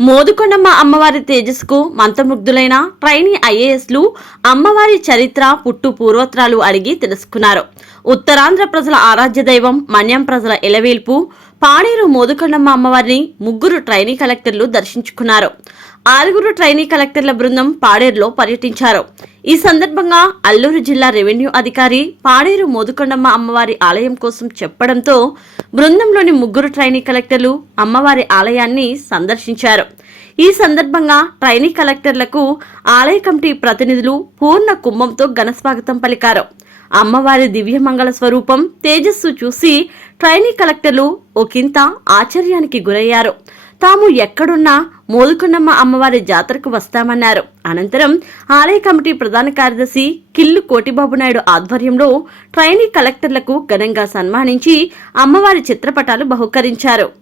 మోదుకొండమ్మ అమ్మవారి తేజస్కు మంత్రముగ్ధులైన ట్రైనీ ఐఏఎస్లు అమ్మవారి చరిత్ర పుట్టు పూర్వత్రాలు అడిగి తెలుసుకున్నారు. ఉత్తరాంధ్ర ప్రజల ఆరాధ్య దైవం మన్యం ప్రజల ఎలవేల్పు పాడేరు మోదుకొండమ్మ అమ్మవారిని ముగ్గురు ట్రైనీ కలెక్టర్లు దర్శించుకున్నారు. ఆరుగురు ట్రైనీ కలెక్టర్ల బృందం పాడేరులో పర్యటించారు. ఈ సందర్భంగా అల్లూరు జిల్లా రెవెన్యూ అధికారి పాడేరు మోదుకొండమ్మ అమ్మవారి ఆలయం కోసం చెప్పడంతో బృందంలోని ముగ్గురు ట్రైనీ కలెక్టర్లు అమ్మవారి ఆలయాన్ని సందర్శించారు. ఈ సందర్భంగా ట్రైనీ కలెక్టర్లకు ఆలయ కమిటీ ప్రతినిధులు పూర్ణ కుంభంతో ఘనస్వాగతం పలికారు. అమ్మవారి దివ్యమంగళ స్వరూపం తేజస్సు చూసి ట్రైనీ కలెక్టర్లు ఒకంత ఆశ్చర్యానికి గురయ్యారు. తాము ఎక్కడున్నా మోదుకొండమ్మ అమ్మవారి జాతరకు వస్తామన్నారు. అనంతరం ఆలయ కమిటీ ప్రధాన కార్యదర్శి కిల్లు కోటిబాబు నాయుడు ఆధ్వర్యంలో ట్రైనీ కలెక్టర్లకు ఘనంగా సన్మానించి అమ్మవారి చిత్రపటాలు బహుకరించారు.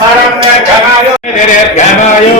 सरम गमायो निरेर्गमायो